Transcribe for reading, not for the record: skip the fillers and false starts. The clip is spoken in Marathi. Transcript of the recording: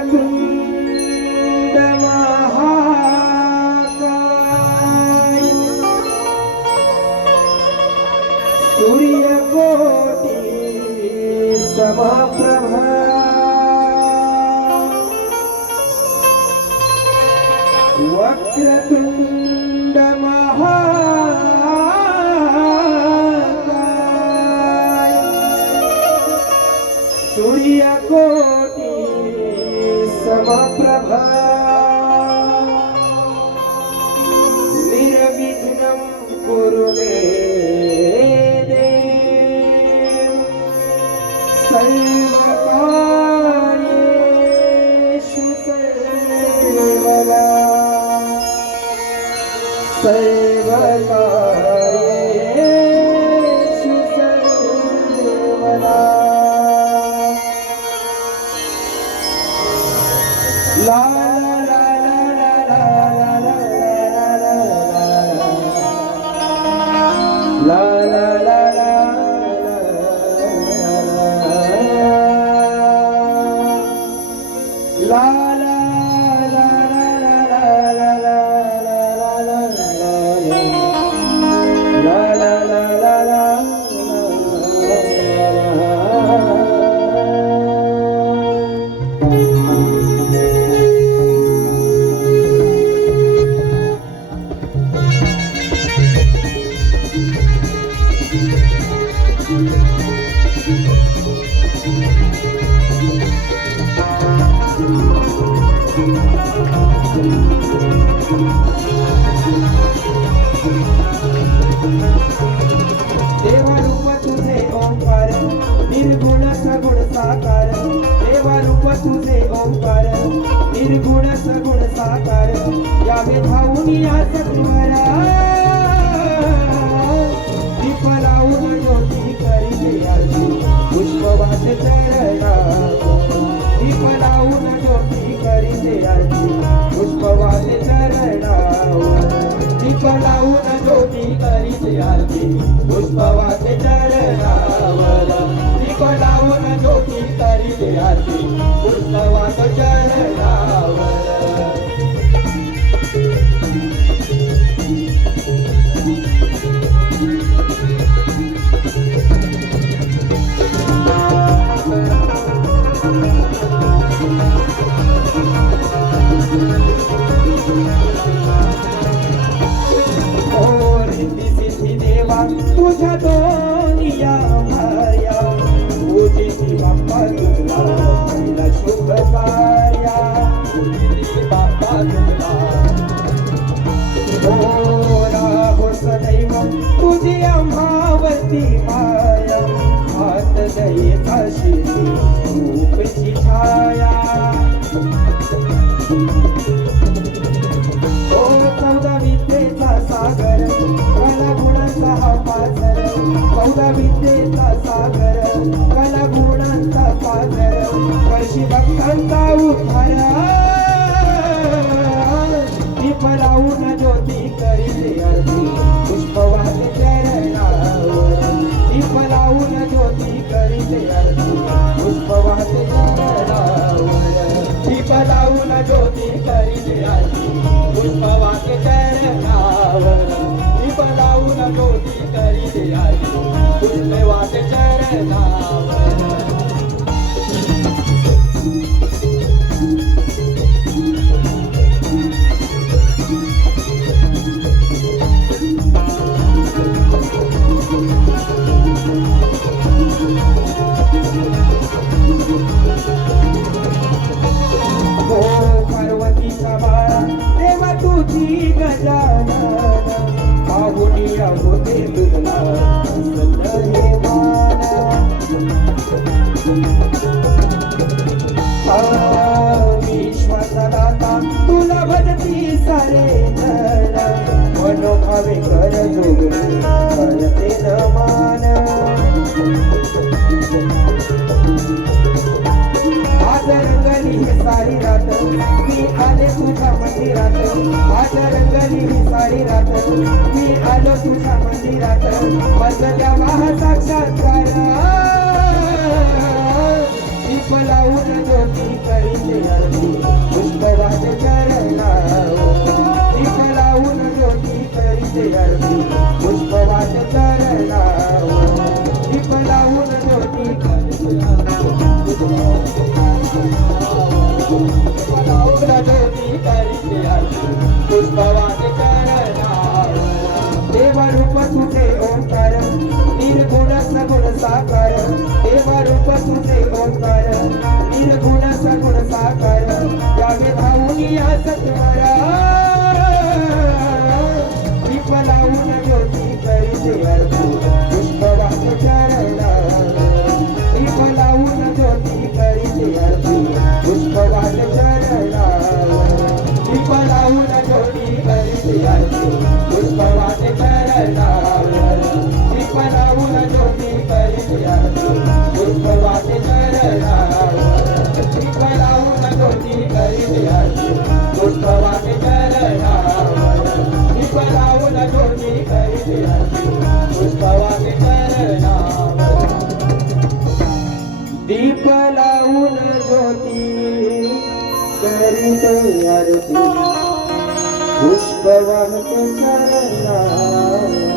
वक्रतुंड महाकाय सूर्यकोटि समप्रभा वक्रतुंड महाकाय सूर्यकोटि समप्रभा निर्विघ्नं कुरु मे देव सर्वकार्येषु सर्वदा सर्वकार्येषु सर्वदा La la la la la la la la la la देवारूप तुझे ओंकार निर्गुण सगुण साकार देवारूप तुझे ओंकार निर्गुण सगुण साकार यावे धावून या सत्वरा दीप लावून ज्योती करीते आरती पुष्पवास चरणा दीप लावून ज्योती करीते आरती पुष्पवास चरणा दीप लावून ज्योती करीते आरती पुष्पवास चरणावर दीप लावून ज्योती करीते आरती पुष्पवास चरणावर तुझ्या दोनिया भार्या पूजिती बाप्पा तुझला पहिला शुभ कार्या पूजिती बाप्पा तुझला हो राहो सदैव तुझी आम्हावरती माया हात दयेचा शिरी रूपची छाया हो चौदा विद्येचा सागर कला गुणांचा हा पाझर चौदा विद्येचा सागर कला गुणांचा पाझर वर्षी भक्तांचा उद्धार दीप लावून ज्योती करीते आरती पुष्पवास चरणावर दीप लावून ज्योती करीते आरती पुष्पवास चरणावर दीप लावून ज्योती करीते आरती पुष्पवास चरणावर दीप लावून ज्योती करीते आरती पुष्पवास चरणावर पार्वतीचा बाळा देवा तुझी गजानन पाहुनिया होते तुझला हे माना जोगणी करते नमन आज रंगली ही सारी रात मी आले तुझ्या मंदिरात आज रंगली ही सारी रात मी आलो तुझ्या मंदिरात बसल्या महा साक्षात्कार दीप लावून ज्योती करीते आरती पुष्पवाद चरणा दीप लावून ज्योती करीते आरती पुष्पवाद चरणा दीप लावून ज्योती करीते आरती ज्योती करीते आरती पुष्पवाद चरणा देवरूप तुझे ओंकार निर्गुण सगुण साकार देवरूप तुझे ओंकार निर्गुण सगुण साकार यावे भाऊनी या सत्वरा दीप लावून ज्योती करीते आरती पुष्पवाद चरणा दीप लावून ज्योती करीते आरती पुष्पवाद चरणा दीप लावून ज्योती करीते आरती पुष्पवाद चरणा दीप लावून ज्योती करीते आरती पुष्पवाद चरणा दीप लावून ज्योती करीते आरती पुष्पवाद चरणा दीप लावून ज्योती करीते आरती पुष्पवाद चरणा दीप लावून ज्योती करीते आरती पुष्पवाद चरणा